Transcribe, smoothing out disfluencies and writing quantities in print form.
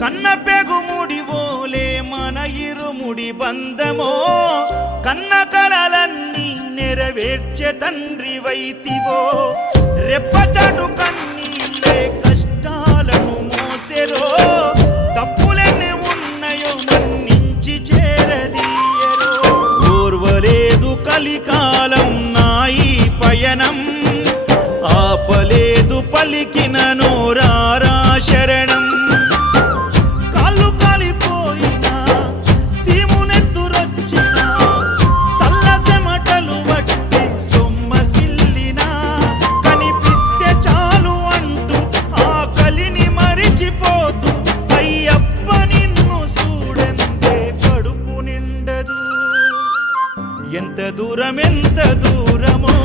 కన్న పెగుముడి ఓలే మన ఇరుముడి బంధమో కన్న కలలన్నీ నెరవేర్చే తండ్రి వైతివో రెప్పచాటు కన్నీళ్ళే కష్టాలను మోసెరో తప్పులెన్ని ఉన్నాయో మన్నించి చేరదీయరో ఓర్వలేదు కలికాలం నాయి పయనం ఆపలేదు పలికిన నోరారా శరణం కాళ్ళు కాలిపోయినా సీమునెత్తురొచ్చినా సల్లసెమటలు వట్టి సొమ్మసిల్లినా కనిపిస్తే చాలు అంటూ ఆకలిని మరిచిపోతూ అయ్యప్ప నిన్ను చూడందే కడుపు నిండదు ఎంత దూరమో